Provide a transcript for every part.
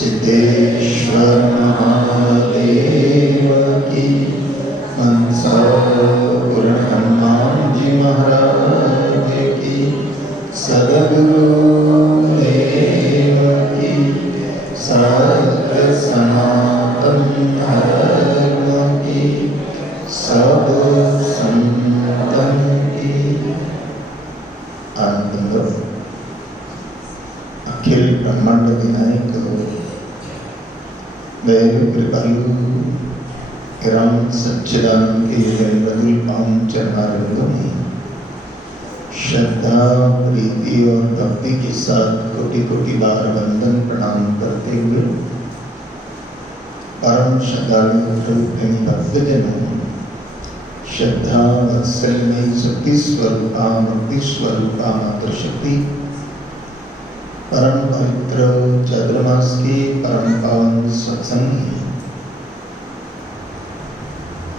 सिद्धेश्वर महादेव की। मनसा पूर्ण हनुमान जी महाराज की। सद्गुरु देव की। सत्य सनातन धर्म की। सब संतन की। आनंद अखिल ब्रह्मांड विनायक दैव कृपालु राम सच्चिदानंद के जन्मदिन पावन चरणारविंदों में श्रद्धा प्रीति और भक्ति के साथ कोटि कोटि बार वंदन प्रणाम करते हुए परम श्रद्धालु प्रेमी भक्तजनों, श्रद्धा वत्सल्य शक्ति स्वरूपा भक्ति स्वरूपा मातृशक्ति परम पवित्र चातुर्मास के परम पावन सत्संग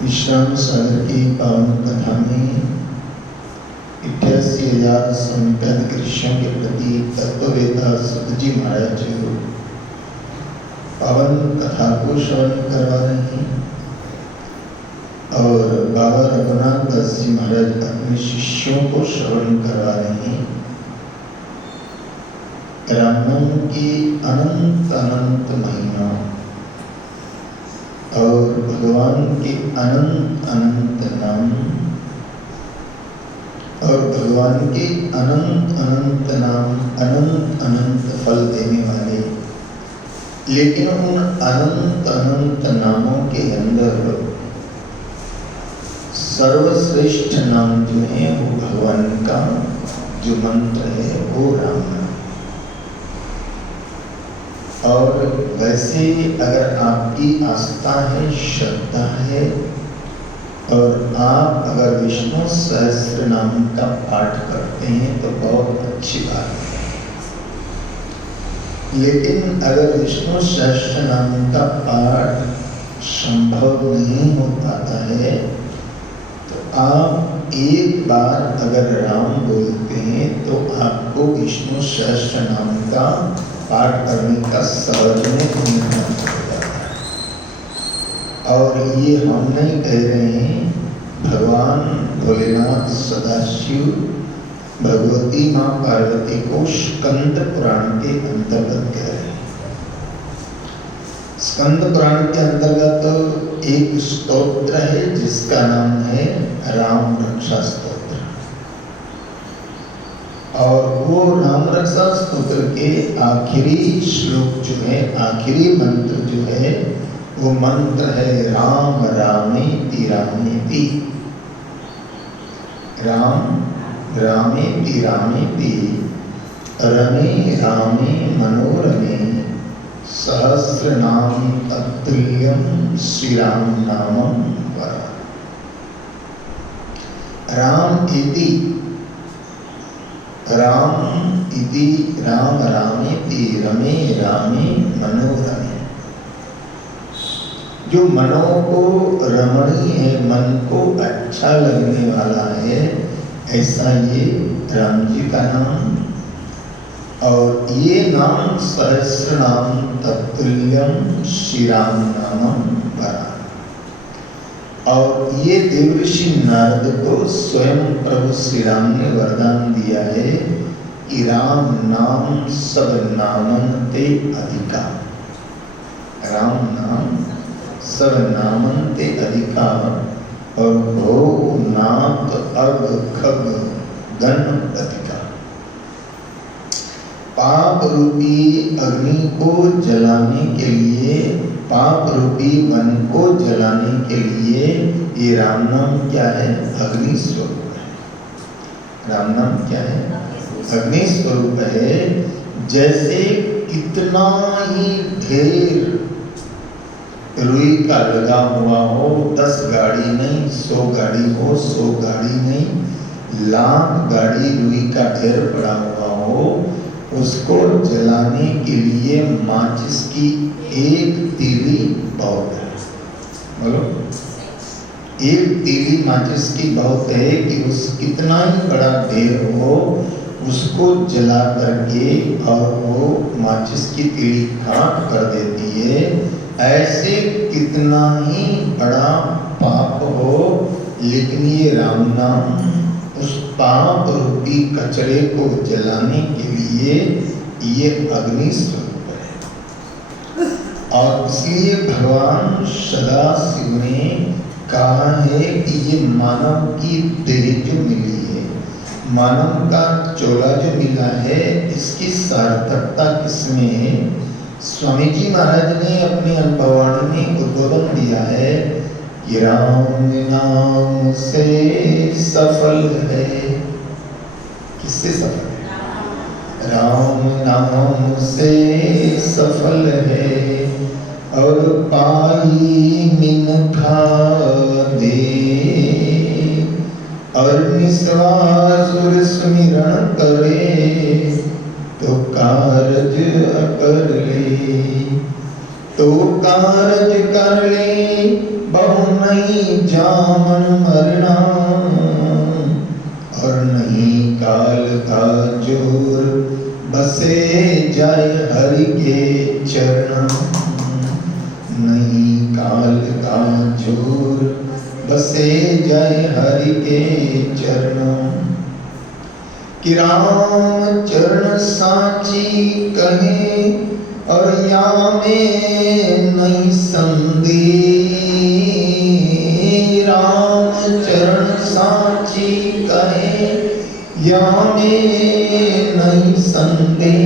विश्राम सागर की पावन कथा में 88,000 संत ऋषियों के प्रति तत्ववेता सुत जी महाराज पावन कथा को श्रवण करवा रहे हैं और बाबा रघुनाथ दास जी महाराज अपने शिष्यों को श्रवण करवा रहे हैं। रामनाम की अनंत अनंत महिमा और भगवान के अनंत अनंत नाम और भगवान के अनंत अनंत नाम अनंत अनंत फल देने वाले, लेकिन उन अनंत अनंत नामों के अंदर सर्वश्रेष्ठ नाम जो है वो भगवान का जो मंत्र है वो राम नाम। और वैसे अगर आपकी आस्था है, श्रद्धा है और आप अगर विष्णु सहस्त्र नाम का पाठ करते हैं तो बहुत अच्छी बात है। लेकिन अगर विष्णु सहस्त्र नाम का पाठ संभव नहीं हो पाता है तो आप एक बार अगर राम बोलते हैं तो आपको विष्णु सहस्त्र नाम का पाठ करने का सहज में निर्णय हो जाता है। और ये हम नहीं कह रहे हैं, भगवान भोलेनाथ सदाशिव भगवती माँ पार्वती को स्कंद पुराण के अंतर्गत कह रहे हैं। स्कंद पुराण के अंतर्गत एक स्तोत्र है जिसका नाम है राम रक्षा स्तोत्र। और वो राम रक्षा स्तोत्र के आखिरी श्लोक जो है, आखिरी मंत्र जो है वो मंत्र है राम रामेति रामेति। राम रामेति रामेति रमे रामे मनोरमे सहस्र नाम तत्तुल्यम श्री राम नामम वरा। राम इति राम रामेति रमे रामे मनोरमे। जो मनो को रमणीय है, मन को अच्छा लगने वाला है, ऐसा ये राम जी का नाम। और ये नाम सहस्र नाम तत्तुल्यम श्री राम नामम वरा। और ये देवऋषि नारद को स्वयं प्रभु श्री राम ने वरदान दिया है कि राम नाम सब नामन ते अधिका। राम नाम सब नामन ते अधिका। और भो नाथ अर्घ खग गण अधिका। पाप रूपी अग्नि को जलाने के लिए, पाप रूपी वन को जलाने के लिए ये राम नाम क्या है? अग्नि स्वरूप है। राम नाम क्या है? अग्नि स्वरूप है। जैसे कितना ही ढेर रुई का लगा हुआ हो, 10 गाड़ी नहीं 100 गाड़ी हो, 100 गाड़ी नहीं लाख गाड़ी रुई का ढेर पड़ा हुआ हो, उसको जलाने के लिए माचिस की एक तीली बहुत है। बोलो, एक तीली माचिस की बहुत है कि उस कितना ही बड़ा ढेर हो उसको जला करके और वो माचिस की तीली खाक कर देती है। ऐसे कितना ही बड़ा पाप हो, लेकिन ये राम नाम उस पाप रूपी कचरे को जलाने के लिए ये अग्नि स्वरूप है। और इसलिए भगवान सदा शिव ने कहा है कि ये मानव की देह जो मिली है, मानव का चोला जो मिला है, इसकी सार्थकता किसमें है? स्वामी जी महाराज ने अपनी अनुभववाणी में उद्बोधन दिया है कि राम नाम से सफल है। किससे सफल है? राम नाम से सफल है और पाई मिनखा दे, और निस्वासुर स्मिरण करे तो कारज कर ले, तो कारज कर ले बहु नहीं जामन मरना, और नहीं काल का जोर बसे जाए हरि के चरण, नहीं काल का जोर बसे जाए हरि के चरण। कि राम चरण साची कहे और या में नहीं संदेह, राम चरण साची कहे या में नहीं संदेह,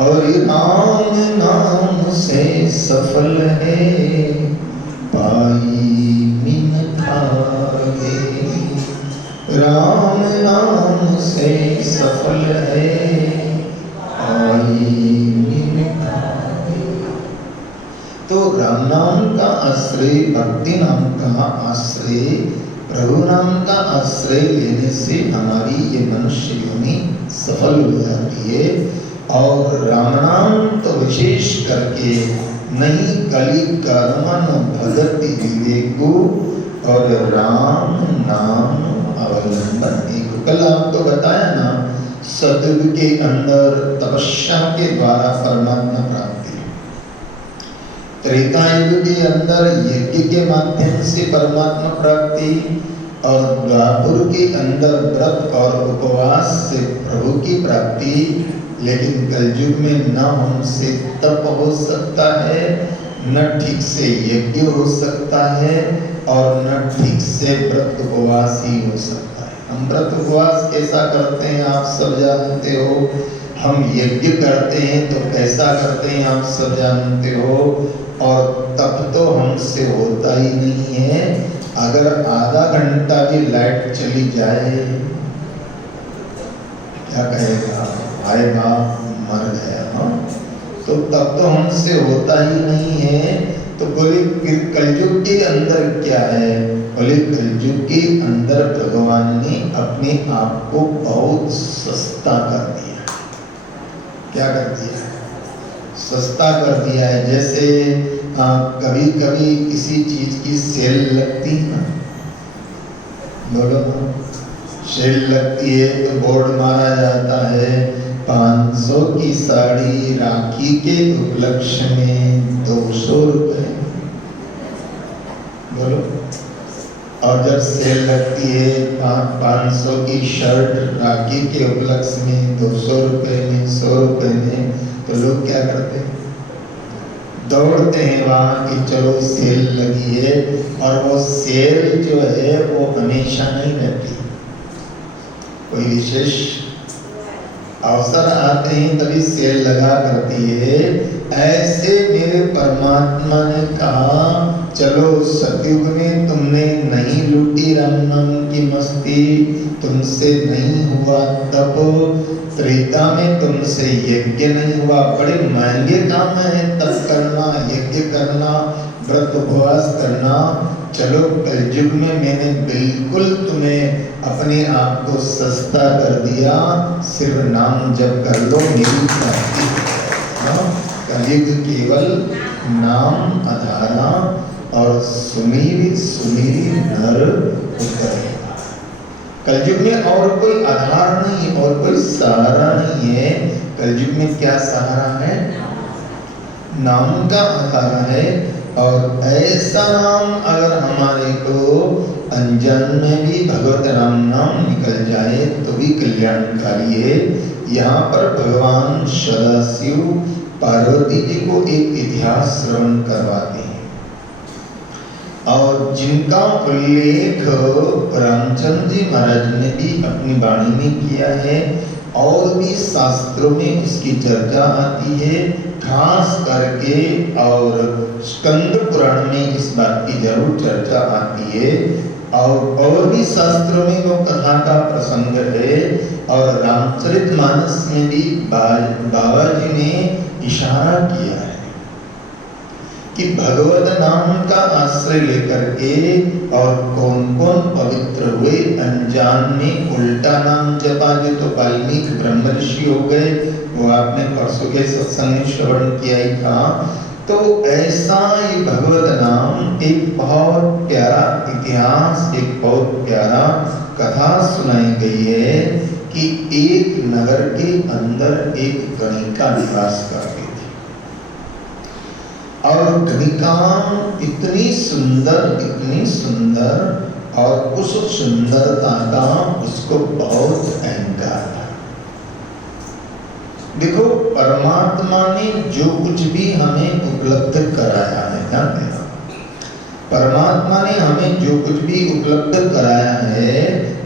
और राम नाम से सफल है पाई मिनखा दे, राम नाम से सफल है पाई मिनखा दे। तो राम नाम का आश्रय, भक्ति नाम का आश्रय, प्रभु नाम का आश्रय लेने से हमारी ये मनुष्य योनि सफल हो जाती है। और राम नाम तो विशेष करके नहीं कली कर्मन भगति विवेको, और राम नाम अवलंबन। एक कल आपको बताया ना, सतयुग के अंदर तपस्या के द्वारा परमात्मा प्राप्ति, त्रेता युग के अंदर यज्ञ के माध्यम से परमात्मा प्राप्ति, और द्वापर के अंदर व्रत और उपवास से प्रभु की प्राप्ति। लेकिन कलयुग में न हमसे तप हो सकता है, न ठीक से यज्ञ हो सकता है, और न ठीक से व्रत उपवास ही हो सकता है। हम व्रत उपवास कैसा करते हैं आप सब जानते हो, हम यज्ञ करते हैं तो कैसा करते हैं आप सब जानते हो, और तप तो हमसे होता ही नहीं है। अगर आधा घंटा भी लाइट चली जाए, क्या कहेगा, हाय बाप मर गया, हाँ? तो तब तो हमसे होता ही नहीं है। तो बोले फिर कलयुग के अंदर क्या है? बोले कलयुग के अंदर भगवान ने अपने आप को बहुत सस्ता कर दिया। क्या कर दिया? सस्ता कर दिया है। जैसे कभी कभी किसी चीज की सेल लगती है ना, बोलो सेल लगती है तो बोर्ड मारा जाता है 500 की साड़ी राखी के उपलक्ष्य में 200 रुपए, बोलो। और जब सेल लगती है 500 की शर्ट राखी के उपलक्ष्य में 200 रुपए में, 100 रुपए में, तो लोग क्या करते हैं? दौड़ते हैं वहाँ कि चलो सेल लगी है। और वो सेल जो है वो हमेशा नहीं रहती, कोई विशेष अवसर आते हैं तभी सेल लगा करती है। ऐसे मेरे परमात्मा ने कहा चलो सतयुग में तुमने नहीं लूटी राम नाम की मस्ती, तुमसे नहीं हुआ तब, त्रेता में तुमसे यज्ञ नहीं हुआ, बड़े महंगे काम है तप करना, यज्ञ करना, व्रत उपवास करना। चलो कलयुग में मैंने बिल्कुल तुम्हें अपने आप को सस्ता कर दिया, सिर्फ नाम जप कर लो मेरी प्राप्ति। कलयुग केवल नाम आधारा और सुमीरी सुमीरी नर उतरेगा। कलयुग में और कोई आधार नहीं, और कोई सहारा नहीं है। कलयुग में क्या सहारा है? नाम का आधार है। और ऐसा नाम अगर हमारे को अनजान में भी भगवत राम नाम निकल जाए तो भी कल्याणकारी है। यहाँ पर भगवान सदाशिव पार्वती जी को एक इतिहास श्रवण करवाते हैं और जिनका उल्लेख रामचंद्र जी महाराज ने भी अपनी वाणी में किया है और भी शास्त्रों में इसकी चर्चा आती है, खास करके और स्कंद पुराण में इस बात की जरूर चर्चा आती है और भी शास्त्रों में वो कथा का प्रसंग है। और रामचरितमानस में भी बाबा जी ने इशारा किया है कि भगवत नाम का आश्रय लेकर के और कौन कौन पवित्र हुए। अनजान में उल्टा नाम जपा जो तो वाल्मीकि ब्रह्म ऋषि हो गए, वो आपने परसों के सत्संग में श्रवण किया ही था। तो ऐसा ये भगवत नाम एक बहुत प्यारा इतिहास, एक बहुत प्यारा कथा सुनाई गई है कि एक नगर के अंदर एक गणिका निवास करती थी और गणिका इतनी सुंदर और उस सुंदरता का उसको बहुत अहंकार था। देखो, परमात्मा ने जो कुछ भी हमें उपलब्ध कराया है, ध्यान देना, परमात्मा ने हमें जो कुछ भी उपलब्ध कराया है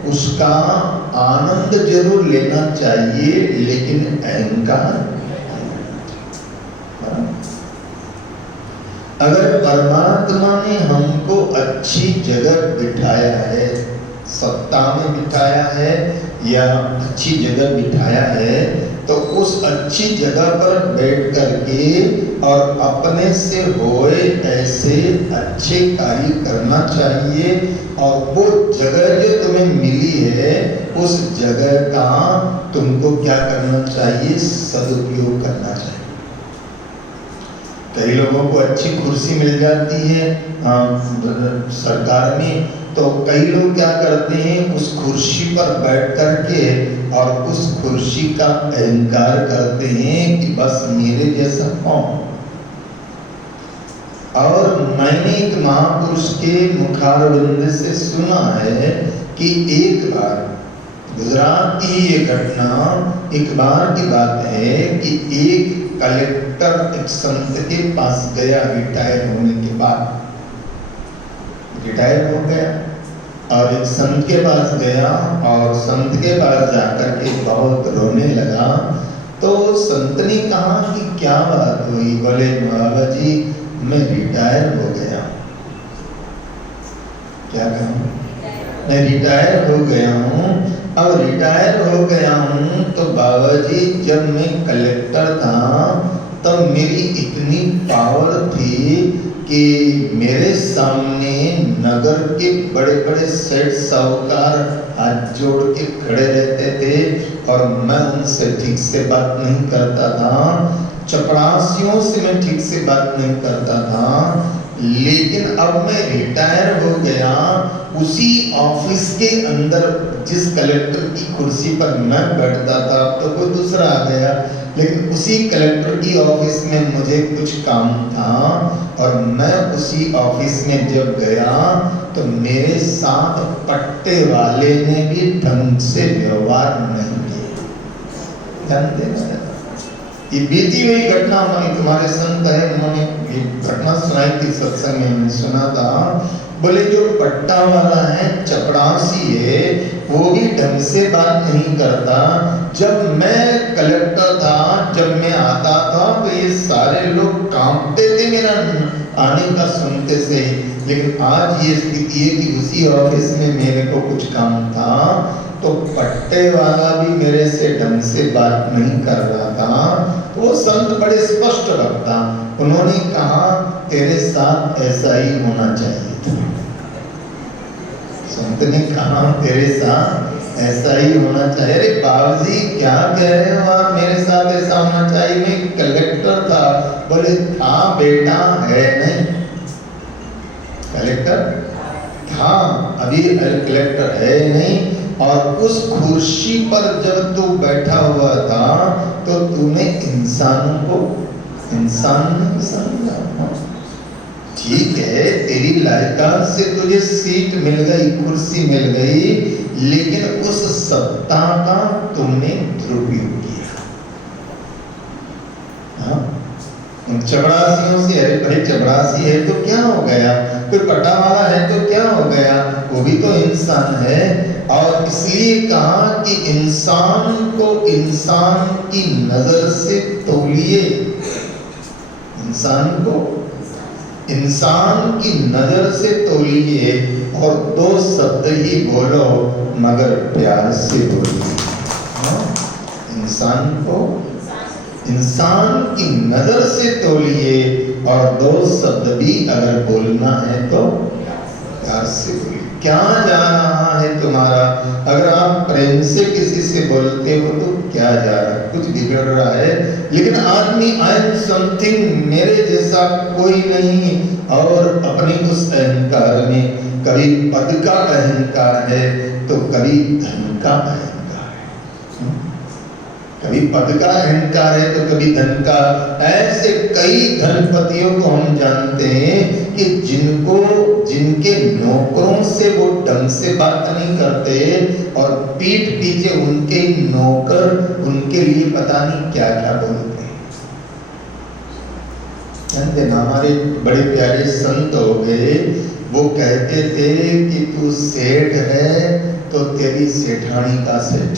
उसका आनंद जरूर लेना चाहिए, लेकिन अहंकार। अगर परमात्मा ने हमको अच्छी जगह बिठाया है, सत्ता में बिठाया है या अच्छी जगह बिठाया है, तो उस अच्छी जगह पर बैठ करके और अपने से होए ऐसे अच्छे कार्य करना चाहिए। और वो जगह जो तुम्हें मिली है उस जगह का तुमको क्या करना चाहिए? सदुपयोग करना चाहिए। कई लोगों को अच्छी कुर्सी मिल जाती है सरकार में, तो कई लोग क्या करते हैं, उस कुर्सी पर बैठ करके और उस कुर्सी का अहंकार करते हैं कि बस मेरे जैसा कौन। और मैंने एक महापुरुष के मुखारविंद से सुना है कि एक बार गुजरात की ये घटना, एक बार की बात है कि एक कलेक्टर एक संत के पास गया, रिटायर होने के बाद रिटायर हो गया और एक संत के पास गया और संत के पास जाकर के बहुत रोने लगा। तो संत ने कहा कि क्या बात हुई? बोले, बाबा जी मैं रिटायर हो गया। क्या कहूँ? मैं रिटायर हो गया हूँ। अब रिटायर हो गया हूँ तो बाबा जी जब मैं कलेक्टर था तब मेरी इतनी पावर थी कि मेरे सामने नगर के बड़े बड़े सेठ साहूकार हाथ जोड़ के खड़े रहते थे और मैं उनसे ठीक से बात नहीं करता था, चपरासियों से मैं ठीक से बात नहीं करता था। लेकिन अब मैं रिटायर हो गया, उसी ऑफिस के अंदर जिस कलेक्टर की कुर्सी पर मैं बैठता था तो कोई दूसरा आ गया, लेकिन उसी कलेक्टर की ऑफिस में मुझे कुछ काम था और मैं उसी ऑफिस में जब गया तो मेरे साथ पट्टे वाले ने भी ढंग से व्यवहार नहीं किया। ध्यान देना, ये बीती हुई घटना हमारी, तुम्हारे संत है उन्होंने ये घटना सुनाई थी सत्संग में, हमने सुना था। बोले जो पट्टा वाला है, चपरासी है, वो भी ढंग से बात नहीं करता। जब मैं कलेक्टर था, जब मैं आता था तो ये सारे लोग कांपते थे मेरा आने का सुनते से। लेकिन आज ये स्थिति है कि उसी ऑफिस में मेरे को कुछ काम था तो पट्टे वाला भी मेरे से ढंग से बात नहीं कर रहा था। वो संत बड़े स्पष्ट वक्ता, उन्होंने कहा तेरे साथ ऐसा ही होना चाहिए था। संत ने कहा तेरे साथ ऐसा ही होना चाहिए। अरे बाबूजी क्या कह रहे हो आप, मेरे साथ ऐसा होना चाहिए? मैं कलेक्टर था। बोले था बेटा, है नहीं कलेक्टर था, अभी कलेक्टर है नहीं। और उस कुर्सी पर जब तू बैठा हुआ था तो तूने इंसानों को इंसान नहीं समझा। ठीक है, तेरी लायकात से तुझे सीट मिल गई, कुर्सी मिल गई, लेकिन उस सत्ता का तुमने दुरुपयोग किया। हाँ? चपरासियों से, अरे भाई चपरासी है तो क्या हो गया, कोई पटा वाला है तो क्या हो गया, वो भी तो इंसान है। और इसलिए कहा कि इंसान को इंसान की नजर से तौलिए, इंसान को इंसान की नजर से तौलिए, और दो शब्द ही बोलो मगर प्यार से बोलिए। इंसान को इंसान की नजर से तौलिए, और दो शब्द भी अगर बोलना है तो प्यार से बोलिए। क्या जा रहा है तुम्हारा, अगर आप प्रेम से किसी से बोलते हो तो क्या जा रहा है, कुछ बिगड़ रहा है। लेकिन आदमी आई एम समथिंग, मेरे जैसा कोई नहीं, और अपनी उस अहंकार में कभी पद का अहंकार है तो कभी धन का अहंकार है, कभी पद का अहंकार है तो कभी धन का। ऐसे कई धनपतियों को हम जानते हैं कि जिनके नौकरों से वो ढंग से बात नहीं करते, और पीठ पीछे उनके नौकर उनके लिए पता नहीं क्या क्या बोलते हैं। जानते ना, हमारे बड़े प्यारे संत हो गए, वो कहते थे कि तू सेठ है तो तेरी सेठानी का सेठ।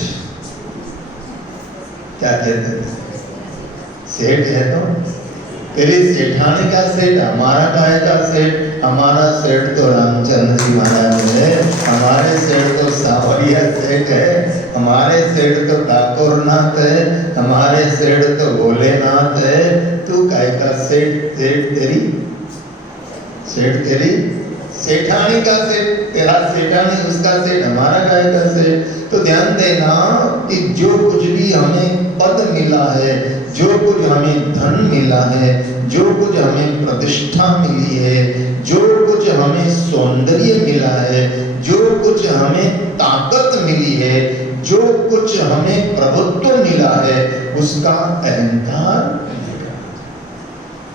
क्या कहते थे, सेठ है तो तेरी सेठानी का सेठ, हमारा काय का सेठ, हमारा सेठ तो रामचंद्र जी महाराज है, हमारे सेठ तो सावरिया सेठ है, हमारे सेठ तो ठाकुरनाथ है, हमारे सेठ तो भोलेनाथ है। तू काय का सेठ, सेठ तेरी सेठानी का सेठ, तेरा सेठानी उसका सेठ, हमारा काय का सेठ। तो ध्यान देना कि जो कुछ भी हमें पद मिला है, जो कुछ हमें धन मिला है, जो कुछ हमें प्रतिष्ठा मिली है, जो कुछ हमें सौंदर्य मिला है, जो कुछ हमें ताकत मिली है, जो कुछ हमें प्रभुत्व मिला है, उसका अहंकार,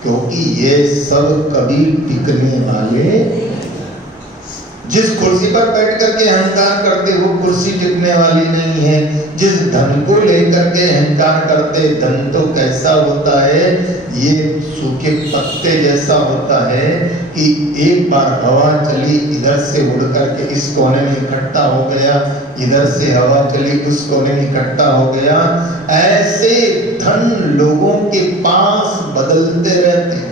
क्योंकि ये सब कभी टिकने वाले। जिस कुर्सी पर बैठ करके अहंकार करते वो कुर्सी टिकने वाली नहीं है। जिस धन को लेकर के अहंकार करते, धन तो कैसा होता है, ये सूखे पत्ते जैसा होता है कि एक बार हवा चली, इधर से उड़ करके इस कोने में इकट्ठा हो गया, इधर से हवा चली उस कोने में इकट्ठा हो गया। ऐसे धन लोगों के पास बदलते रहते हैं,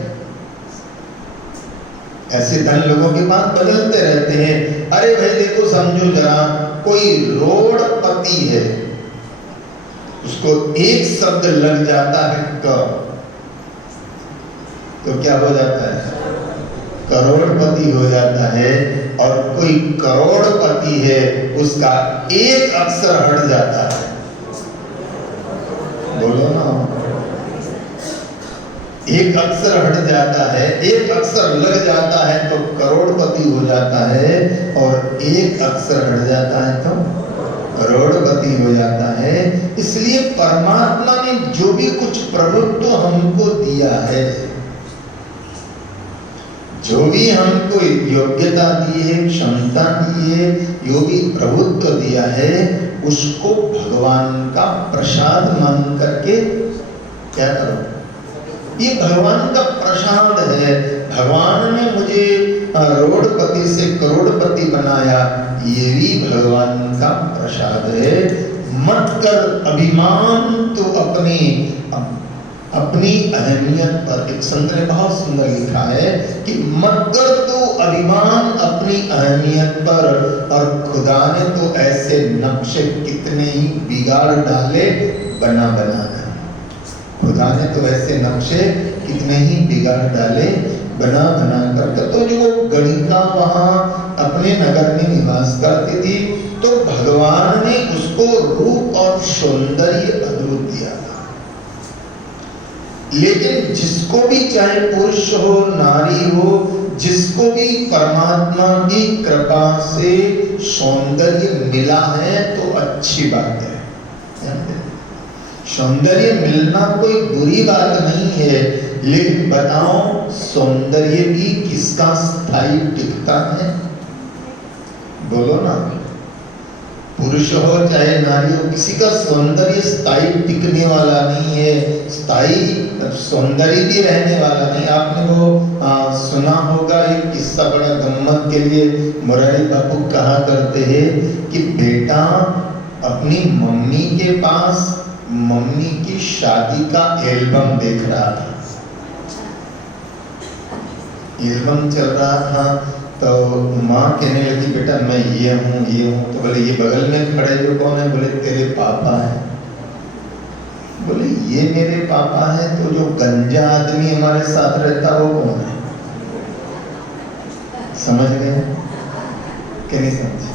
ऐसे धन लोगों के पास बदलते रहते हैं। अरे भाई देखो, समझो जरा, कोई रोडपति है, उसको एक शब्द लग जाता है क, तो क्या हो जाता है, करोड़पति हो जाता है। और कोई करोड़पति है, उसका एक अक्षर हट जाता है, बोलो ना, एक अक्षर हट जाता है, एक अक्षर लग जाता है तो करोड़पति हो जाता है, और एक अक्षर हट जाता है तो करोड़पति हो जाता है। इसलिए परमात्मा ने जो भी कुछ प्रभुत्व हमको दिया है, जो भी हमको योग्यता दी है, क्षमता दी है, जो भी प्रभुत्व दिया है, उसको भगवान का प्रसाद मान करके क्या करो, ये भगवान का प्रसाद है। भगवान ने मुझे रोडपति से करोड़पति बनाया, ये भी भगवान का प्रसाद है। मत कर अभिमान तो अपनी अहमियत पर। एक संत ने बहुत सुंदर लिखा है कि मत कर तो अभिमान अपनी अहमियत पर, और खुदा ने तो ऐसे नक्शे कितने ही बिगाड़ डाले बना बनाना। खुदा ने तो ऐसे नक्शे कितने ही बिगाड़ डाले बना बना कर। तो जो गणिका वहां अपने नगर में निवास करती थी, तो भगवान ने उसको रूप और सौंदर्य अद्भुत दिया था। लेकिन जिसको भी, चाहे पुरुष हो नारी हो, जिसको भी परमात्मा की कृपा से सौंदर्य मिला है तो अच्छी बात है। सौंदर्य मिलना कोई बुरी बात नहीं है, लेकिन बताओ सौंदर्य भी किसका स्थायी टिकता है? बोलो ना, पुरुष हो चाहे नारी हो, किसी का सौंदर्य स्थायी टिकने वाला नहीं है, स्थायी सौंदर्य भी रहने वाला नहीं। आपने वो सुना होगा एक किस्सा, बड़ा गम्मत के लिए मुरारी बापू कहा करते हैं कि बेटा अपनी मम्मी के पास मम्मी की शादी का एल्बम देख रहा था। एल्बम चल रहा था तो माँ कहने लगी बेटा मैं ये हूँ। तो बोले ये बगल में खड़े जो कौन है? बोले तेरे पापा है। बोले ये मेरे पापा है, तो जो गंजा आदमी हमारे साथ रहता वो कौन है? समझ गए कि नहीं समझे?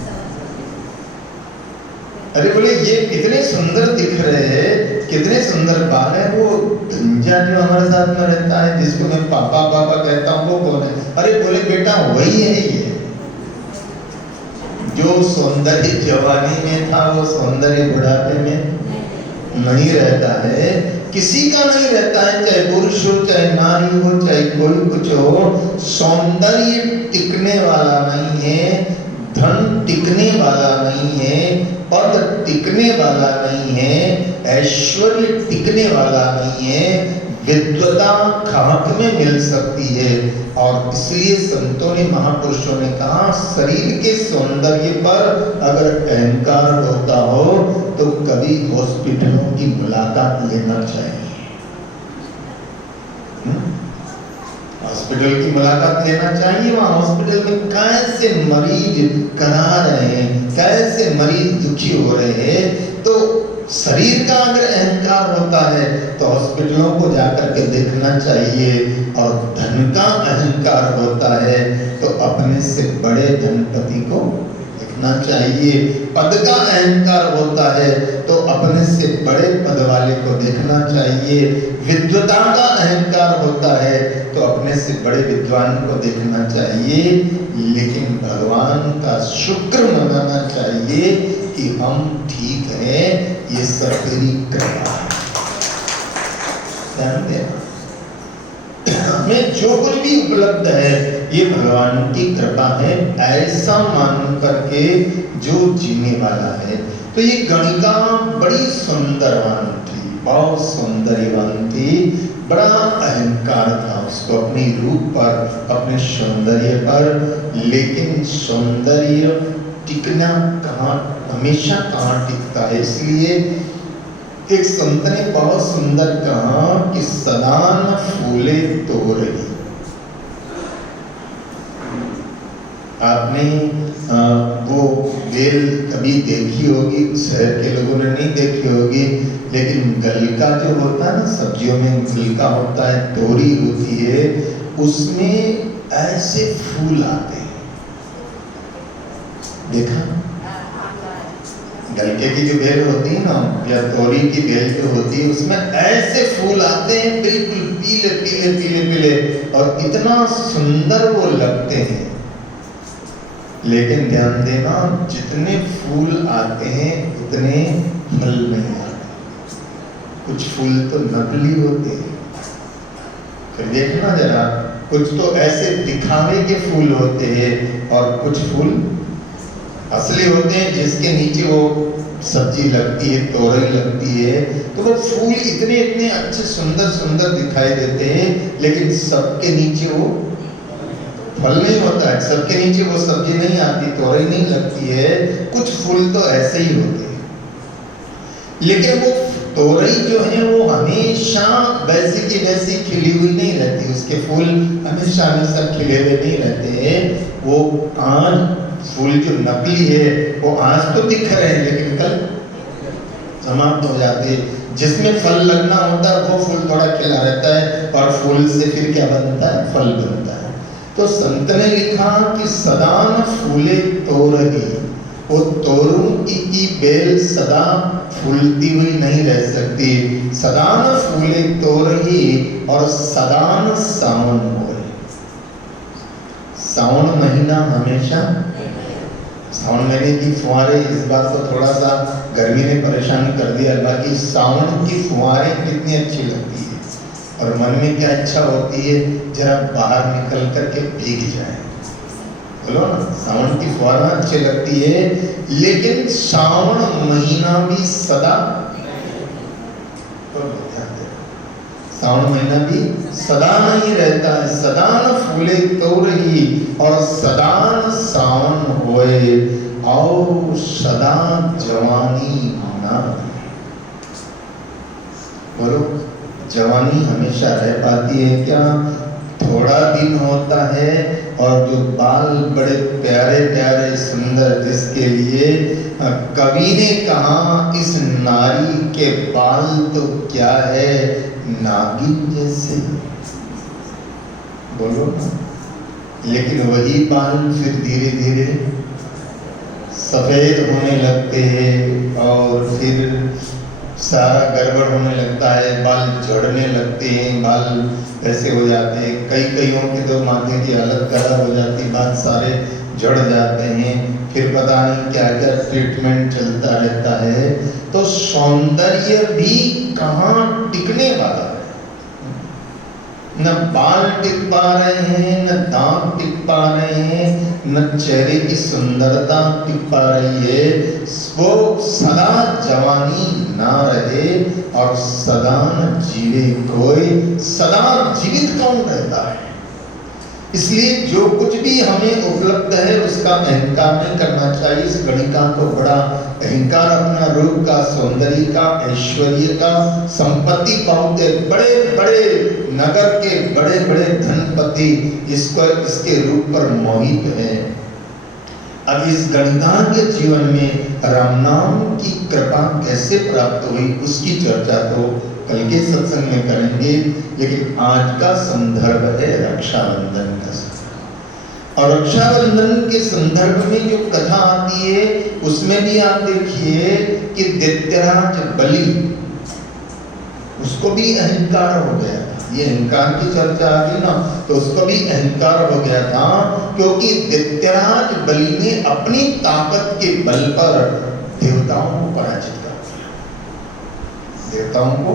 अरे बोले ये कितने सुंदर दिख रहे हैं, कितने सुंदर बाल है, वो गंजा जो हमारे साथ में रहता है जिसको मैं पापा पापा कहता हूँ वो कौन है? अरे बोले बेटा वही है ये, जो सौंदर्य जवानी में था वो सौंदर्य बुढ़ापे में नहीं रहता है, किसी का नहीं रहता है, चाहे पुरुष हो चाहे नारी हो चाहे कोई कुछ हो। सौंदर्य टिकने वाला नहीं है, धन टिकने वाला नहीं है, पद टिकने वाला नहीं है, ऐश्वर्य टिकने वाला नहीं है, विद्वता खाक में मिल सकती है। और इसलिए संतों ने महापुरुषों ने कहा शरीर के सौंदर्य पर अगर अहंकार होता हो तो कभी हॉस्पिटलों की मुलाकात लेना चाहिए। हॉस्पिटल की मुलाकात लेना चाहिए। वहाँ हॉस्पिटल में कैसे मरीज करा रहे हैं, कैसे मरीज दुखी हो रहे हैं। तो शरीर का अगर अहंकार होता है तो हॉस्पिटलों को जाकर के देखना चाहिए। और धन का अहंकार होता है तो अपने से बड़े धनपति को देखना चाहिए। पद का अहंकार होता है तो अपने से बड़े पद वाले को देखना चाहिए। विद्वता का अहंकार होता है तो अपने से बड़े विद्वान को देखना चाहिए। लेकिन भगवान का शुक्र मनाना चाहिए कि हम ठीक हैं, ये सब तेरी कृपा है। ध्यान देना, हमें जो कुछ भी उपलब्ध है ये भगवान की कृपा है, ऐसा मान करके जो जीने वाला है। तो ये गणिका बड़ी सुंदरवान थी, बहुत सौंदर्यवान थी, बड़ा अहंकार था उसको अपने रूप पर, अपने सौंदर्य पर। लेकिन सौंदर्य टिकना कहाँ, हमेशा कहाँ टिकता है। इसलिए एक संत ने बहुत सुंदर कहा कि सदा न फूले तो रही। आपने वो बेल कभी देखी होगी, शहर के लोगों ने नहीं देखी होगी, लेकिन गलका जो होता है ना, सब्जियों में गलका होता है, तोरी होती है, उसमें ऐसे फूल आते हैं। देखा? गलके की जो बेल होती है ना, या तोरी की बेल जो होती है, उसमें ऐसे फूल आते हैं, बिल्कुल पीले पीले पीले पीले, और इतना सुंदर वो लगते हैं। लेकिन ध्यान देना, जितने फूल आते हैं उतने फल नहीं आते। कुछ फूल तो नकली होते हैं। फिर देखना जरा, कुछ तो ऐसे दिखावे के फूल होते हैं और कुछ फूल असली होते हैं, जिसके नीचे वो सब्जी लगती है, तोरई लगती है, तो वो फूल इतने इतने अच्छे सुंदर सुंदर दिखाई देते हैं, लेकिन सबके नीचे वो फल नहीं होता है, सबके नीचे वो सब्जी नहीं आती, तोरई नहीं लगती है। कुछ फूल तो ऐसे ही होते हैं, लेकिन वो तोरई जो है वो हमेशा वैसी की वैसी खिली हुई नहीं रहती, उसके फूल हमेशा हमेशा खिले हुए नहीं रहते हैं। वो आज फूल जो नकली है वो आज तो दिख रहे हैं, लेकिन कल समाप्त हो जाते हैं। जिसमें फल लगना होता है वो फूल थोड़ा खिला रहता है, और फूल से फिर क्या बनता है? फल बनता है। तो संत ने लिखा कि सदा न फूले तोरही, वो तोरू की बेल सदा फूलती हुई नहीं रह सकती। सदा न फूले तोरही और सदा न सावन हो। सावन महीना हमेशा, सावन महीने की फुहारे, इस बार तो थोड़ा सा गर्मी ने परेशान कर दिया, बाकी सावन की फुहारें कितनी अच्छी लगती है। और मन में क्या इच्छा होती है, जरा बाहर निकल करके भीग जाए। बोलो ना, सावन की फुहारा अच्छी लगती है, लेकिन सावन महीना भी सदा, सावन महीना भी सदा नहीं रहता है। सदा न फूले तो रही और सदा न सावन होए और सदा जवानी ना। बोलो, जवानी हमेशा रह पाती है क्या? थोड़ा दिन होता है, और जो बाल बड़े प्यारे प्यारे सुंदर, जिसके लिए कवि ने कहा इस नारी के बाल तो क्या है, नागिन जैसे। बोलो ना, लेकिन वही बाल फिर धीरे धीरे सफेद होने लगते हैं और फिर सारा गड़बड़ होने लगता है, बाल झड़ने लगते हैं, बाल ऐसे हो जाते हैं। कईयों के तो माथे की हालत खराब हो जाती, बाल सारे झड़ जाते हैं, फिर पता नहीं क्या क्या ट्रीटमेंट चलता रहता है। तो सौंदर्य भी कहाँ टिकने वाला है? न बाल टिक पा रहे हैं, न दांत टिक पा रहे हैं, न चेहरे की सुंदरता टिक पा रही है। वो सदा जवानी ना रहे और सदा न जीवे कोई। सदा जीवित कौन रहता है? इसलिए जो कुछ भी हमें उपलब्ध है उसका अहंकार नहीं करना चाहिए। इस गणिका को बड़ा अहंकार, अपना रूप का, सौंदर्य का, ऐश्वर्य का, संपत्ति बहुत है, बड़े बड़े नगर के बड़े बड़े धनपति इसके रूप पर मोहित हैं। अब इस गणिका के जीवन में राम नाम की कृपा कैसे प्राप्त हुई उसकी चर्चा तो कल के सत्संग में करेंगे, लेकिन आज का संदर्भ है रक्षाबंधन का। और रक्षाबंधन के संदर्भ में जो कथा आती है उसमें भी आप देखिए कि दैत्यराज बलि, उसको भी अहंकार हो गया था। ये अहंकार की चर्चा आ गई ना, तो उसको भी अहंकार हो गया था, क्योंकि दैत्यराज बलि ने अपनी ताकत के बल पर देवताओं को पराजित कर दिया। देवताओं को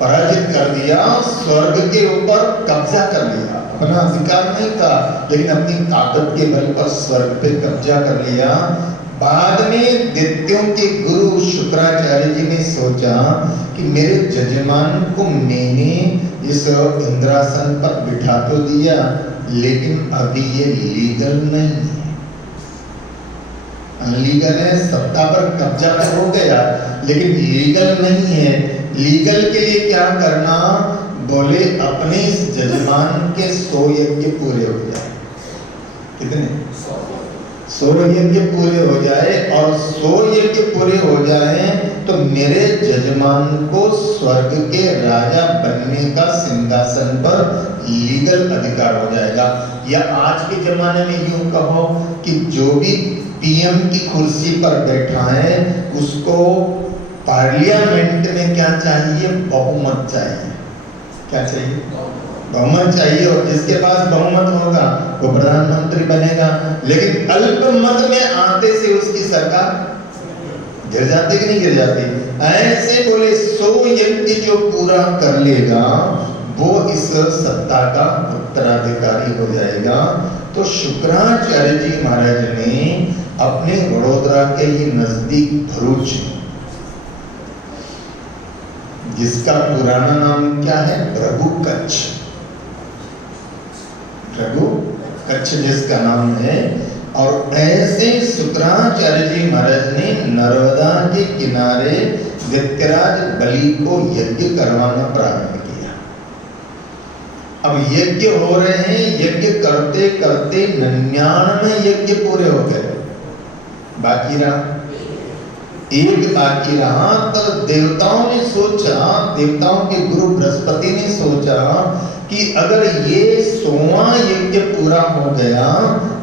पराजित कर दिया, स्वर्ग के ऊपर कब्जा कर लिया। अपना अधिकार नहीं था, लेकिन अपनी ताकत के बल पर स्वर्ग पे कब्जा कर लिया। बाद में दैत्यों के गुरु शुक्राचार्य जी ने सोचा कि मेरे जजमान को मैंने इस इंद्रासन पर बिठा तो दिया, लेकिन अभी ये लीगल नहीं है, अनलीगल है। सत्ता पर कब्जा तो हो गया, लेकिन लीगल नहीं है। लीगल के लिए क्या करना? बोले अपने इस जजमान के 100 यज्ञ पूरे हो जाए। कितने? 100 यज्ञ पूरे हो जाए, और 100 यज्ञ पूरे हो जाए तो मेरे जजमान को स्वर्ग के राजा बनने का सिंहासन पर लीगल अधिकार हो जाएगा। या आज के जमाने में यूं कहो कि जो भी पीएम की कुर्सी पर बैठा है उसको पार्लियामेंट में क्या चाहिए? बहुमत चाहिए। क्या चाहिए? बहुमत चाहिए। और जिसके पास बहुमत होगा वो प्रधानमंत्री बनेगा। लेकिन अल्पमत में आते से उसकी सरकार गिर जाती कि नहीं गिर जाती? ऐसे बोले 100 यज्ञ जो पूरा कर लेगा वो इस सत्ता का उत्तराधिकारी हो जाएगा। तो शुक्राचार्य जी महाराज ने अपने वडोदरा के ही नजदीक भरूच, जिसका पुराना नाम क्या है? भृगु कच्छ। भृगु कच्छ जिसका नाम है। और ऐसे शुक्राचार्य जी महाराज ने नर्मदा के किनारे दैत्यराज बलि को यज्ञ करवाना प्रारंभ किया। अब यज्ञ हो रहे हैं, यज्ञ करते करते 99 यज्ञ पूरे हो गए, बाकी रहा एक बाकी रहा। तब देवताओं ने सोचा, देवताओं के गुरु बृहस्पति ने सोचा कि अगर ये 100वां यज्ञ पूरा हो गया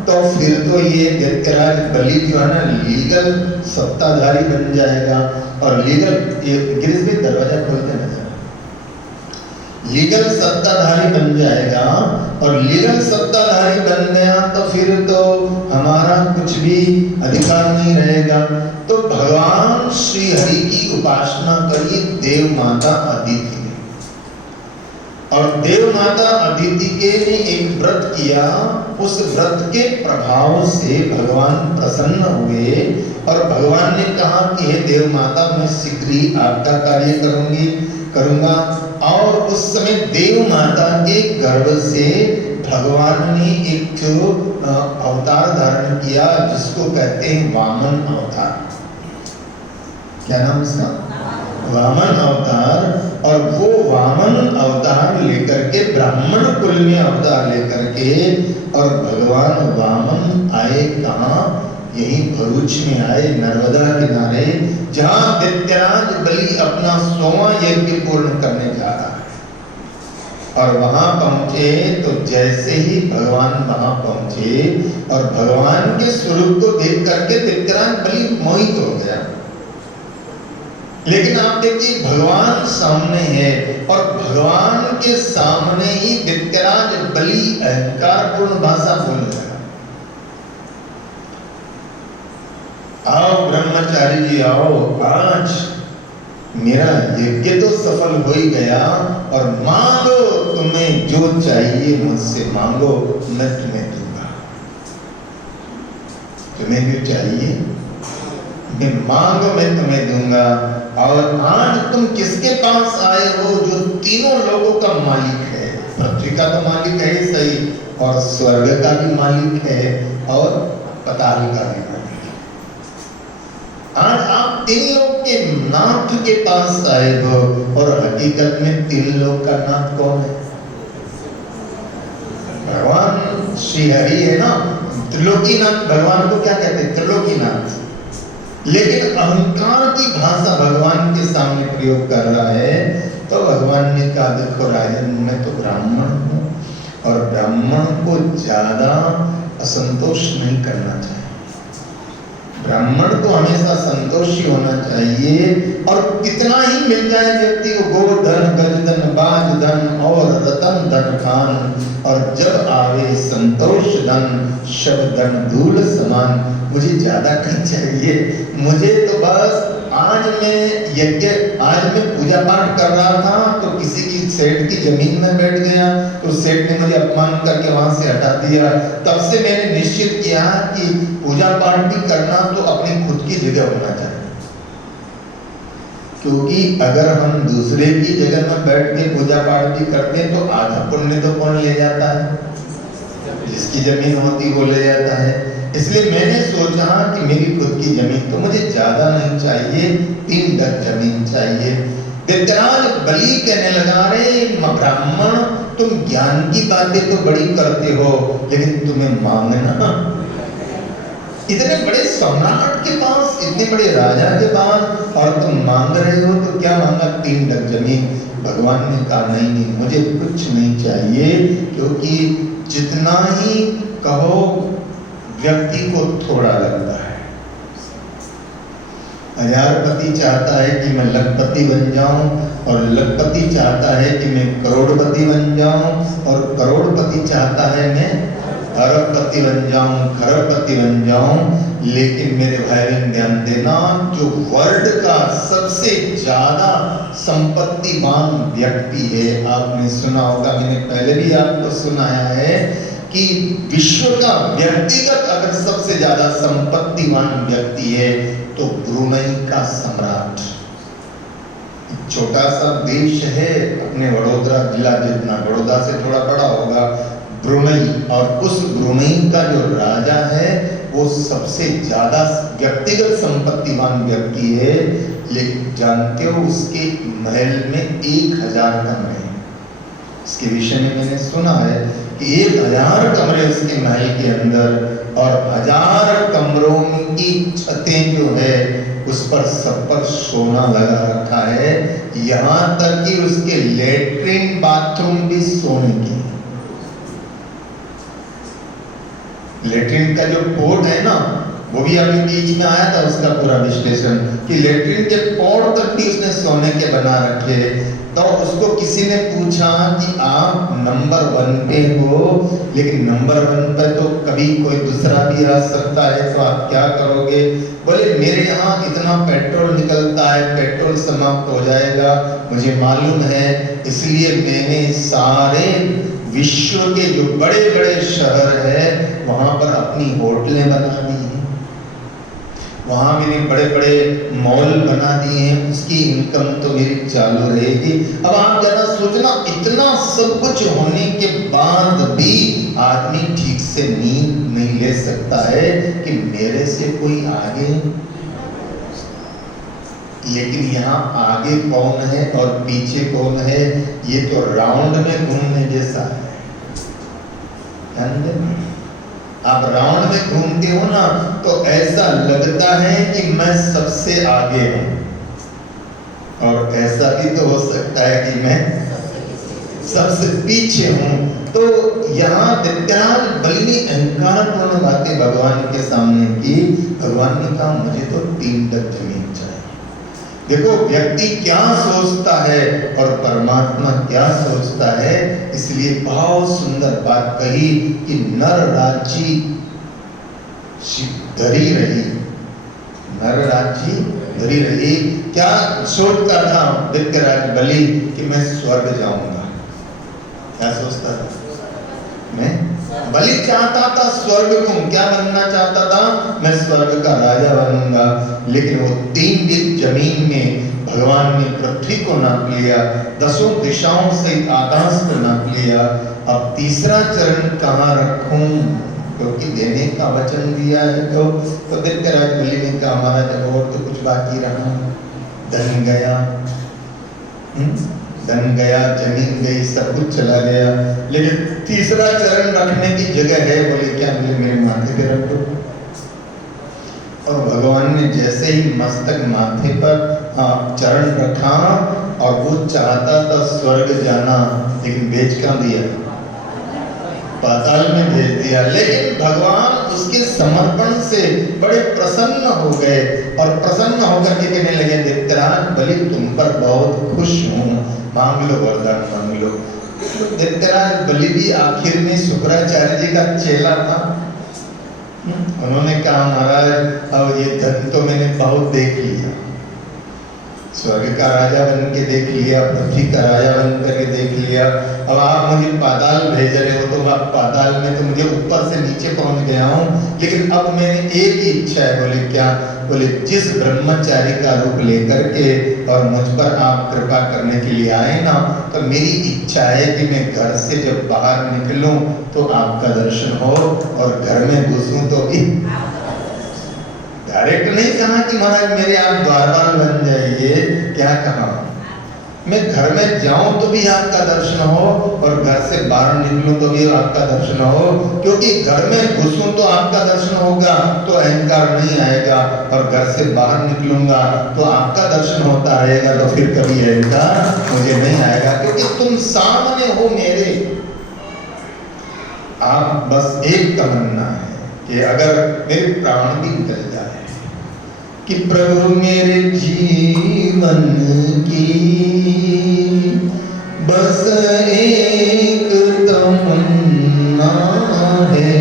तो फिर तो ये दैत्यराज बलि जो है ना लीगल सत्ताधारी बन जाएगा। और लीगल, गिरीश भी दरवाजा खोलते हैं, लीगल सत्ताधारी बन जाएगा। और लीगल सत्ताधारी बन गया तो फिर तो हमारा कुछ भी अधिकार नहीं रहेगा। तो भगवान श्री हरि की उपासना करिए, देव माता अदिति। और देव माता अदिति के ने एक व्रत किया, उस व्रत के प्रभाव से भगवान प्रसन्न हुए और भगवान ने कहा कि हे देव माता, मैं शीघ्र ही आपका कार्य करूंगा। और उस समय देव माता के गर्भ से भगवान ने एक अवतार धारण किया जिसको कहते हैं वामन अवतार। क्या नाम इसका? वामन अवतार। और वो वामन अवतार लेकर के ब्राह्मण कुल में अवतार लेकर के और भगवान वामन आए कहाँ? यही भरूच में आए, नर्मदा किनारे, जहां दैत्यराज बलि अपना 100वां यज्ञ पूर्ण करने जा रहा है। और वहां पहुंचे तो जैसे ही भगवान वहां पहुंचे और भगवान के स्वरूप को देख करके दैत्यराज बलि मोहित हो गया। लेकिन आप देखिए भगवान सामने है और भगवान के सामने ही दैत्यराज बलि अहंकार पूर्ण भाषा बोल रहा है। आओ ब्रह्मचारी जी आओ, आज मेरा यज्ञ तो सफल हो ही गया और मांगो, तुम्हें जो चाहिए मुझसे मांगो, मैं तुम्हें दूंगा। तुम्हें जो चाहिए मैं मांगो, मैं तुम्हें दूंगा। और आज तुम किसके पास आए हो? जो तीनों लोगों का मालिक है। पृथ्वी का तो मालिक है ही सही, और स्वर्ग का भी मालिक है और पाताल का भी मालिक है। आज आप तीन लोग के नाथ के पास आए हो और हकीकत में तीन लोग का नाथ कौन है? भगवान श्री हरि है ना। त्रिलोकीनाथ भगवान को क्या कहते हैं? त्रिलोकीनाथ। लेकिन अहंकार की भाषा भगवान के सामने प्रयोग कर रहा है। तो भगवान ने कहा देखो राजन, मैं तो ब्राह्मण हूँ और ब्राह्मण को ज्यादा असंतोष नहीं करना चाहिए। ब्राह्मण को हमेशा संतोषी होना चाहिए और कितना ही मिल जाए व्यक्ति को, गोधन गजधन बाजधन और रतन धन खान, और जब आवे संतोष धन शब्द धन धूल समान। मुझे ज्यादा नहीं चाहिए, मुझे तो बस आज मैं पूजा पाठ कर रहा था तो किसी की सेठ की जमीन में बैठ गया तो सेठ ने मुझे अपमान करके वहां से हटा दिया। तब से मैंने निश्चित किया कि पूजा पाठ भी करना तो अपनी खुद की जगह होना चाहिए, क्योंकि अगर हम दूसरे की जगह में बैठ के पूजा पाठ भी करते हैं तो आधा पुण्य तो कौन ले जाता है? जिसकी जमीन होती वो ले जाता है। इसलिए मैंने सोचा कि मेरी खुद की जमीन तो मुझे ज्यादा नहीं चाहिए, 3 गज जमीन चाहिए। दैत्यराज बलि कहने लगा, रे ब्राह्मण, तुम ज्ञान की बातें तो बड़ी करते हो लेकिन तुम्हें मांगना, इतने बड़े सम्राट के पास, इतने बड़े राजा के पास, और तुम मांग रहे हो तो क्या मांगा? 3 गज जमीन। भगवान ने कहा नहीं, मुझे कुछ नहीं चाहिए, क्योंकि जितना ही कहो व्यक्ति को थोड़ा लगता है। हजारपति चाहता है कि मैं लखपति बन जाऊं और लखपति चाहता है कि मैं करोड़पति बन जाऊं और करोड़पति चाहता है मैं अरबपति बन जाऊं, खरबपति बन जाऊं। लेकिन मेरे भाई बहन ध्यान देना, जो वर्ल्ड का सबसे ज्यादा संपत्तिवान व्यक्ति है, आपने सुना होगा, मैंने पहले भी आपको सुनाया है कि विश्व का व्यक्तिगत अगर सबसे ज्यादा संपत्तिवान व्यक्ति है तो ब्रुनेई का सम्राट। छोटा सा देश है, अपने वडोदरा जिला जितना, बड़ौदा से थोड़ा बड़ा होगा, ब्रुनेई। और उस ब्रुनेई का जो राजा है वो सबसे ज्यादा व्यक्तिगत संपत्तिवान व्यक्ति है। लेकिन जानते हो उसके महल में 1000 कमरे हैं। इसके विषय में मैंने सुना है कि 1000 कमरे उसके महल के अंदर, और 1000 कमरों की छतें जो है उस पर सब पर सोना लगा रखा है। यहाँ तक कि उसके लेटरिन बाथरूम भी सोने के। लेटरिन का जो पोर्ट है ना, वो भी अभी बीच में आया था उसका पूरा विश्लेषण, कि लेटरिन के पोर्ट तक भी उसने सोने के बना रखे। तो उसको किसी ने पूछा कि आप नंबर 1 पे हो, लेकिन नंबर 1 पे तो कभी कोई दूसरा भी आ सकता है, तो आप क्या करोगे? बोले मेरे यहाँ इतना पेट्रोल निकलता है, पेट्रोल समाप्त हो जाएगा, मुझे मालूम है, इसलिए मैंने सारे विश्व के जो बड़े बड़े शहर है वहां पर अपनी होटलें बना दी हैं, वहां मैंने बड़े बड़े मॉल बना दिए हैं, उसकी इनकम तो मेरी चालू रहेगी। अब आप जरा सोचना, इतना सब कुछ होने के बाद भी आदमी ठीक से नींद नहीं ले सकता है कि मेरे से कोई आगे। लेकिन यहाँ आगे कौन है और पीछे कौन है, ये तो राउंड में घूमने जैसा है। आप राउंड में घूमते हो ना, तो ऐसा लगता है कि मैं सबसे आगे हूं, और ऐसा भी तो हो सकता है कि मैं सबसे पीछे हूं। तो यहाँ दैत्याल बलि ने अहंकारपूर्ण बातें भगवान के सामने की। भगवान ने कहा मुझे तो 3 तक जमीन चाहिए। देखो व्यक्ति क्या सोचता है और परमात्मा क्या सोचता है, इसलिए बहुत सुंदर बात कही कि नर राज्य धरी रही, नर राज्य धरी रही। क्या सोचता था दैत्यराज बलि कि मैं स्वर्ग जाऊंगा? क्या सोचता था? मैं बलि चाहता था स्वर्ग को, क्या बनना चाहता था? मैं स्वर्ग का राजा बनूंगा। लेकिन वो 3 दिन जमीन में भगवान ने पृथ्वी को नाप लिया, 10 दिशाओं से आकाश को नाप लिया। अब तीसरा चरण कहाँ रखूं, क्योंकि देने का वचन दिया है। तो दैत्यराज बलि ने कहा महाराज और तो कुछ बाकी रहा, धन गया, धन गया, जमीन गई, सब कुछ चला गया, लेकिन तीसरा चरण रखने की जगह है। बोले क्या? बोले मेरे माथे पे रख दो। और भगवान ने जैसे ही मस्तक माथे पर चरण रखा, और वो चाहता था स्वर्ग जाना, लेकिन भेज कहाँ दिया? पाताल में भेज दिया। लेकिन भगवान उसके समर्पण से बड़े प्रसन्न हो गए, और प्रसन्न होकर के कहने लगे दैत्यराज बलि तुम पर बहुत खुश हूँ, मांग लो वरदान मांग लो। दैत्यराज बलि भी आखिर में शुक्राचार्य जी का चेला था। उन्होंने कहा महाराज अब ये धन तो मैंने बहुत देख लिया, स्वर्ग का राजा बन के देख लिया, पृथ्वी का राजा बन करके देख लिया, अब आप मुझे पाताल भेज रहे हो, तो आप पाताल में तो मुझे ऊपर से नीचे पहुंच गया हूँ, लेकिन अब मैंने एक ही इच्छा है। बोले क्या? बोले जिस ब्रह्मचारी का रूप लेकर के और मुझ पर आप कृपा करने के लिए आए ना, तो मेरी इच्छा है कि मैं घर से जब बाहर निकलूं तो आपका दर्शन हो, और घर में घुसूं तो भी डायरेक्ट नहीं कहा कि महाराज मेरे आप द्वारपाल बन जाइए, क्या कहा? मैं घर में जाऊं तो भी आपका दर्शन हो, और घर से बाहर निकलूं तो भी आपका दर्शन हो, क्योंकि घर में घुसूं तो आपका दर्शन होगा तो अहंकार नहीं आएगा, और घर से बाहर निकलूंगा तो आपका दर्शन होता रहेगा, तो फिर कभी अहंकार मुझे नहीं आएगा, क्योंकि तुम सामने हो मेरे। आप बस एक तमन्ना है कि अगर मेरे प्राण भी निकल जाए, कि प्रभु मेरे जीवन की बस एक तमन्ना है,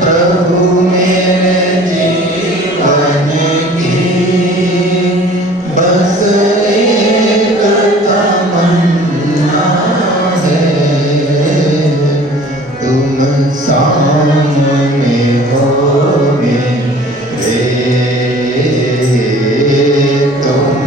प्रभु मेरे जीवन की बस एक तमन्ना है, तुम सामने हो तुम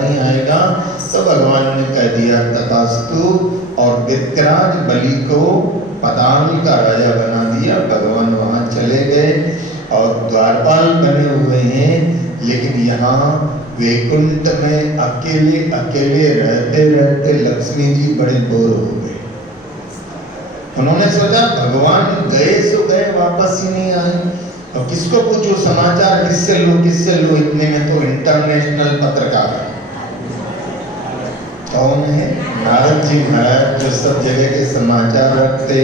नहीं आएगा। तो भगवान ने कह दिया तथास्तु, और वितराज बलि को पाताल का राजा बना दिया। भगवान वहां चले गए और द्वारपाल बने हुए हैं, लेकिन यहाँ वैकुंठ में अकेले अकेले रहते रहते लक्ष्मी जी बड़े बोर हो गए। उन्होंने सोचा भगवान गए सो गए, वापस ही नहीं आए, और किसको पूछो समाचार, किससे लो। इतने में तो इंटरनेशनल पत्रकार है। कौन है? नारद जी महाराज, जो सब जगह के समाचार रखते,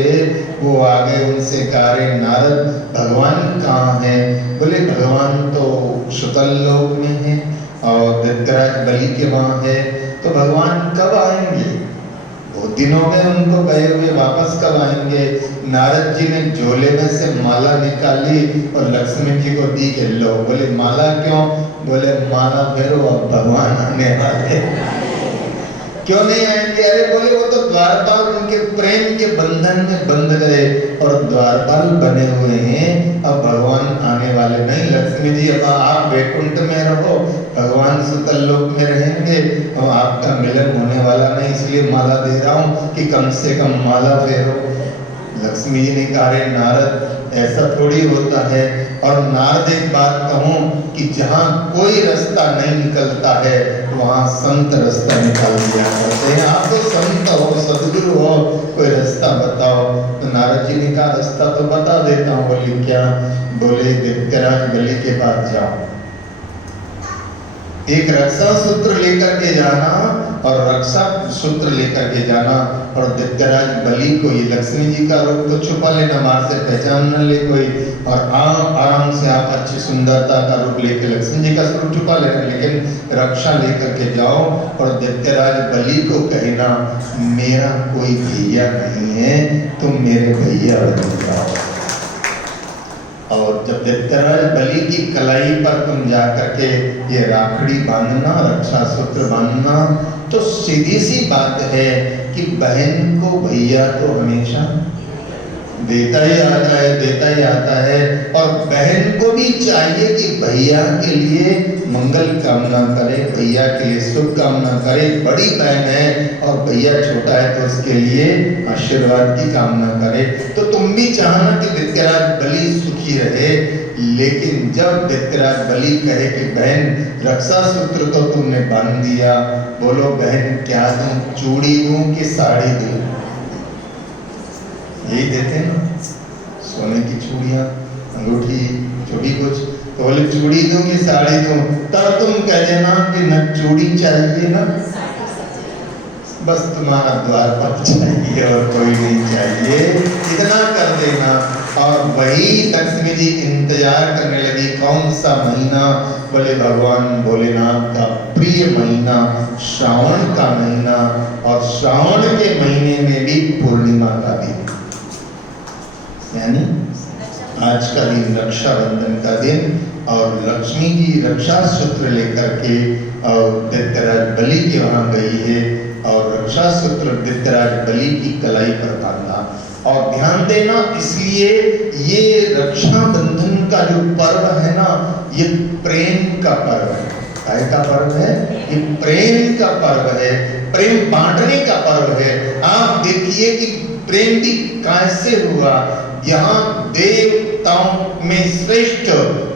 वो आगे उनसे कहा, रे नारद भगवान कहाँ है? बोले भगवान तो शुतल लोक में है और वितराज बलि के वहां है। तो भगवान कब आएंगे? बहुत दिन हो गए उनको गए हुए, वापस कब आएंगे? नारद जी ने झोले में से माला निकाली और लक्ष्मण जी को दी के लो। बोले माला क्यों? बोले माला फेरो, अब भगवान आने वाले। क्यों नहीं आएंगे? अरे बोले वो तो द्वारपाल उनके प्रेम के बंधन में बंध गए और द्वारपाल बने हुए हैं, अब भगवान आने वाले नहीं। लक्ष्मी जी अब आप वैकुंठ में रहो, भगवान सुतल लोक में रहेंगे और आपका मिलन होने वाला नहीं, इसलिए माला दे रहा हूँ कि कम से कम माला फेरो। लक्ष्मी जी ने कहा, रे नारद ऐसा थोड़ी होता है। और नारद एक बात कहूँ कि जहाँ कोई रास्ता नहीं निकलता है वहाँ संत रास्ता निकाल दिया करते हैं। आप तो संत हो, सदगुरु हो, कोई रास्ता बताओ। तो नारद जी ने कहा रास्ता तो बता देता हूँ। बोले क्या? बोले वितराज बलि के पास जाओ, एक रक्षा सूत्र लेकर के जाना और रक्षा सूत्र लेकर के जाना, और वितराज बलि को, ये लक्ष्मी जी का रूप तो छुपा लेना, मार से पहचान न ले कोई, और आराम से आप अच्छी सुंदरता का रूप लेकर लक्ष्मी जी का स्वरूप छुपा लेना, लेकिन रक्षा लेकर के जाओ और वितराज बलि को कहना मेरा कोई भैया नहीं है, तुम मेरे भैया बन जाओ। और जब वितराज बलि की कलाई पर तुम जाकर के ये राखड़ी बांधना, रक्षा सूत्र बांधना, तो सीधी सी बात है कि बहन को भैया तो हमेशा देता ही आता है। और बहन को भी चाहिए कि भैया के लिए मंगल कामना करे, भैया के लिए शुभ कामना करे। बड़ी बहन है और भैया छोटा है तो उसके लिए आशीर्वाद की कामना करे। तो तुम भी चाहना कि वितराज बलि सुखी रहे, लेकिन जब वितराज बलि कहे कि बहन रक्षा सूत्र तो तुमने बांध दिया, बोलो बहन क्या दूं, चूड़ी दूं कि साड़ी दूं? यही देते ना, सोने की चूड़ियां, अंगूठी, जो भी कुछ। तो बोले चूड़ी दूं कि साड़ी दूं? तब तुम कह देना कि न चूड़ी चाहिए ना, बस तुम्हारा द्वार पर चाहिए और कोई नहीं चाहिए, इतना कर देना। और वही लक्ष्मी जी इंतजार करने लगी। कौन सा महीना? बोले भगवान भोलेनाथ का प्रिय महीना श्रावण का महीना, और श्रावण के महीने में भी पूर्णिमा का दिन, यानी आज का दिन रक्षाबंधन का दिन। और लक्ष्मी जी रक्षा सूत्र लेकर के और वितराज बलि के वहां गई है और रक्षा सूत्र वितराज बलि की कलाई पर बांधा। और ध्यान देना, इसलिए ये रक्षाबंधन का जो पर्व है ना, ये प्रेम का पर्व है। काय का पर्व है? ये प्रेम का पर्व है, प्रेम बांटने का पर्व है। आप देखिए कि प्रेम भी कैसे हुआ। यहाँ देवताओं में श्रेष्ठ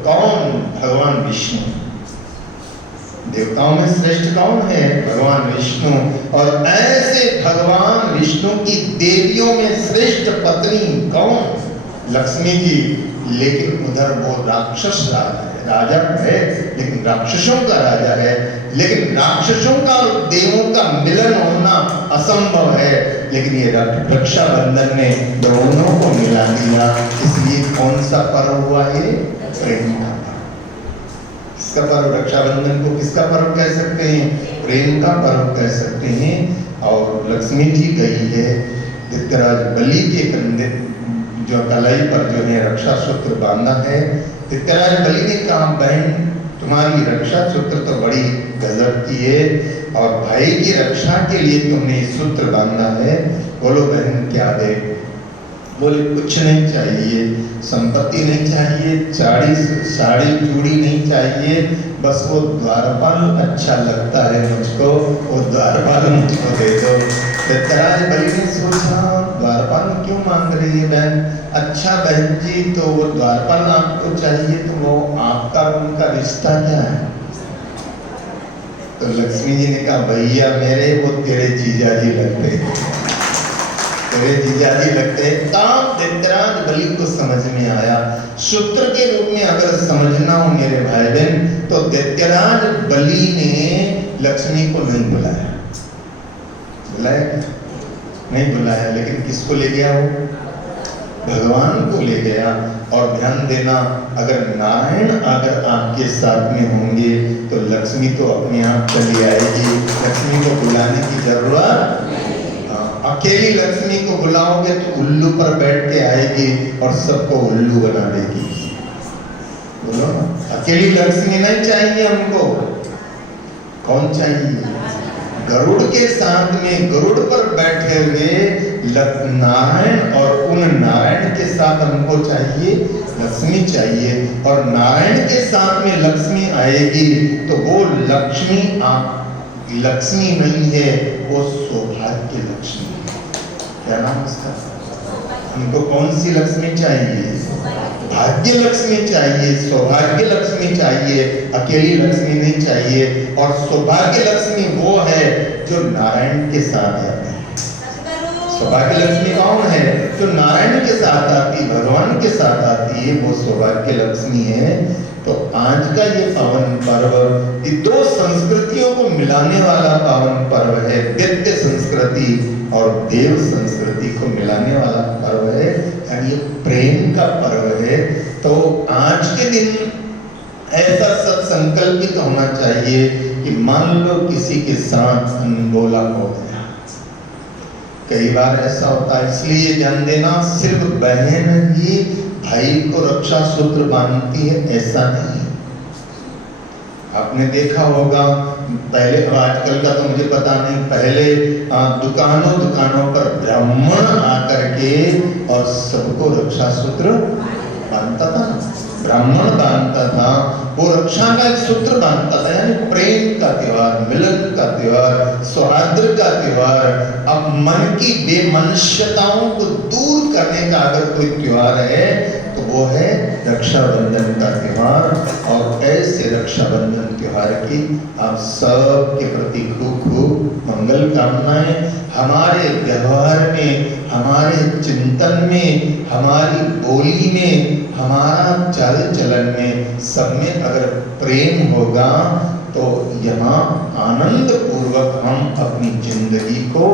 कौन? भगवान विष्णु। देवताओं में श्रेष्ठ कौन है? भगवान विष्णु। और ऐसे भगवान विष्णु की देवियों में श्रेष्ठ पत्नी कौन? लक्ष्मी जी। लेकिन उधर वो राक्षस राजा है, लेकिन राक्षसों का राजा है। लेकिन राक्षसों का और देवों का मिलन होना असंभव है, लेकिन ये रक्षाबंधन ने दोनों को मिला दिया। इसलिए कौन सा पर्व हुआ? ये प्रेम का पर्व। इसका पर्व, रक्षाबंधन को किसका पर्व कह सकते हैं? प्रेम का पर्व कह सकते हैं। और लक्ष्मी जी गई है वितराज बलि के कंधे, जो कलाई पर जो है रक्षा सूत्र बांधा है। वितराज बलि ने कहा बहन तुम्हारी रक्षा सूत्र तो बड़ी गजब की है, और भाई की रक्षा के लिए तुमने सूत्र बांधा है, बोलो बहन क्या दे? बोले कुछ नहीं चाहिए, संपत्ति नहीं चाहिए, साड़ी चूड़ी नहीं चाहिए, बस वो द्वारपाल अच्छा लगता है मुझको, वो द्वारपाल मुझको दे दो। दत्तराज बलि ने सोचा द्वारपाल क्यों मांग रही है बहन? अच्छा बहन जी, तो वो द्वारपाल आपको चाहिए, तो वो आपका उनका रिश्ता क्या है? तो लक्ष्मी जी ने कहा भैया मेरे वो तेरे जीजा जी लगते हैं, तेरे जीजा जी लगते हैं। तब दत्तराज बलि को समझ में आया। सूत्र के रूप में अगर समझना हो मेरे भाई बहन, तो दत्तराज बलि ने लक्ष्मी को नहीं बुलाया, बुलाया नहीं बुलाया, लेकिन किसको ले गया? वो भगवान को ले गया। और ध्यान देना, अगर नारायण अगर आपके साथ में होंगे तो लक्ष्मी तो अपने आप चली आएगी, लक्ष्मी को बुलाने की जरूरत। अकेली लक्ष्मी को बुलाओगे तो उल्लू पर बैठ के आएगी और सबको उल्लू बना देगी। बोलो, अकेली लक्ष्मी नहीं चाहिए हमको। कौन चाहिए? गरुड़ के साथ में, गरुड़ पर बैठे हुए नारायण, और उन नारायण के साथ हमको चाहिए लक्ष्मी चाहिए। और नारायण के साथ में लक्ष्मी आएगी तो वो लक्ष्मी लक्ष्मी नहीं है, वो सौभाग्य लक्ष्मी है। क्या नाम उसका? हमको कौन सी लक्ष्मी चाहिए? भाग्य लक्ष्मी चाहिए, सौभाग्य लक्ष्मी चाहिए, अकेली लक्ष्मी नहीं चाहिए। और सौभाग्य लक्ष्मी वो है जो नारायण के साथ आती है। सौभाग्य लक्ष्मी कौन है? जो नारायण के साथ आती, भगवान के साथ आती है, वो सौभाग्य लक्ष्मी है। तो आज का ये पावन पर्व ये दो संस्कृतियों को मिलाने वाला पावन पर्व है। दैत्य संस्कृति और देव संस्कृति को मिलाने वाला पर्व है, यानी ये प्रेम का पर्व है। तो आज के दिन ऐसा सत्संकल्पित होना चाहिए कि मान लो किसी के साथ अनबोला हो गया। कई बार ऐसा होता है, इसलिए ध्यान देना, सिर्फ बहन ही भाई को रक्षा सूत्र बांधती है ऐसा नहीं। आपने देखा होगा पहले, आजकल का तो मुझे पता नहीं, पहले दुकानों पर ब्राह्मण आकर के और सबको रक्षा सूत्र बांधता था। ब्राह्मण बांधता था, वो रक्षा का एक सूत्र बांधता था, यानी प्रेम का त्योहार, मिलन का त्योहार, सौहार्द का त्योहार। अब मन की बेमनुष्यताओं को दूर करने का अगर कोई त्योहार है तो वो है रक्षाबंधन का त्योहार। और ऐसे रक्षाबंधन त्योहार की आप सब के प्रति खूब खूब मंगल कामनाएं। हमारे व्यवहार में, हमारे चिंतन में, हमारी बोली में, हमारा चाल चलन में, सब में अगर प्रेम होगा तो यहाँ आनंद पूर्वक हम अपनी जिंदगी को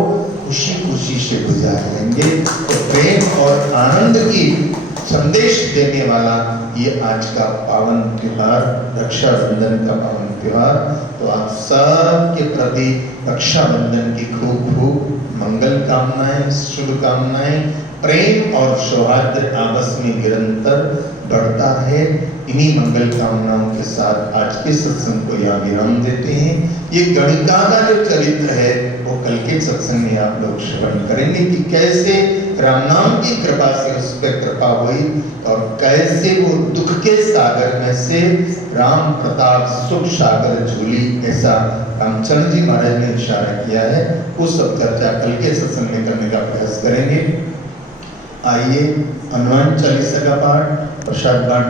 खुशी खुशी से गुजार लेंगे। तो प्रेम और आनंद की संदेश देने वाला ये आज का पावन त्योहार, रक्षाबंधन का पावन त्योहार। तो आप सब के प्रति रक्षाबंधन की खूब खूब मंगल कामनाएं, शुभ कामनाएं। प्रेम और सौहार्द आपस में निरंतर बढ़ता है। इन्हीं मंगल कामनाओं के साथ आज के सत्संग को यहाँ विराम देते हैं। ये गणिका का जो चरित्र है वो कल के सत्संग में आप लोग श्रवण करेंगे कि कैसे राम नाम की कृपा से उस पर कृपा हुई और कैसे वो दुख के सागर में से राम प्रताप सुख सागर झूली, ऐसा रामचंद्र जी महाराज ने इशारा किया है। वो सब चर्चा कल के सत्संग में करने का प्रयास करेंगे। आइए हनुमान चालीसा का पाठ, प्रसाद बांट